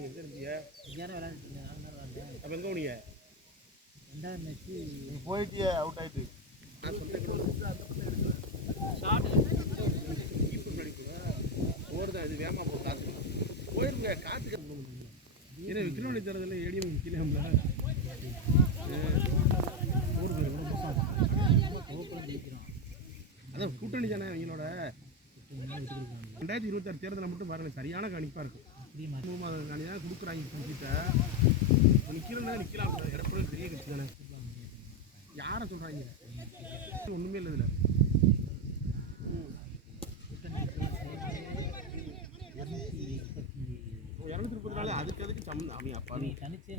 நீங்கள் எங்கே இருந்தீங்க? ஐயாயிரம் விளையாண்டுட்டீங்க. அப்போ எங்கே போனீங்க? ரெண்டாவது மேட்ச்சு நீங்கள் போயிட்டியே அவுட் ஆகிட்டு. நான் சொல்கிறேன் கீப்பர் நடிப்பு ஓடுதான் இது வேமா போ காற்று போயிருங்க காற்றுக்கு ஏன்னா விக்ரவாணி தரதில்ல ஏடிஎம் முக்கியம்ல ஊர் ஜெயிக்கிறோம். அதான் கூட்டணி தானே அவங்களோட 2026 தேர்தலை மட்டும் பாருங்க சரியான கணிப்பாக இருக்கும். கணிதாக கொடுக்குறாங்க கிட்ட நிற்கிறதா நிற்கலாம் இடப்பட பெரிய கட்சி தானே. யாரை சொல்கிறாங்க ஒன்றுமே இல்லை இதில். 234 அதுக்கு சம்மந்தம் அவங்க அப்பா தனிச்சே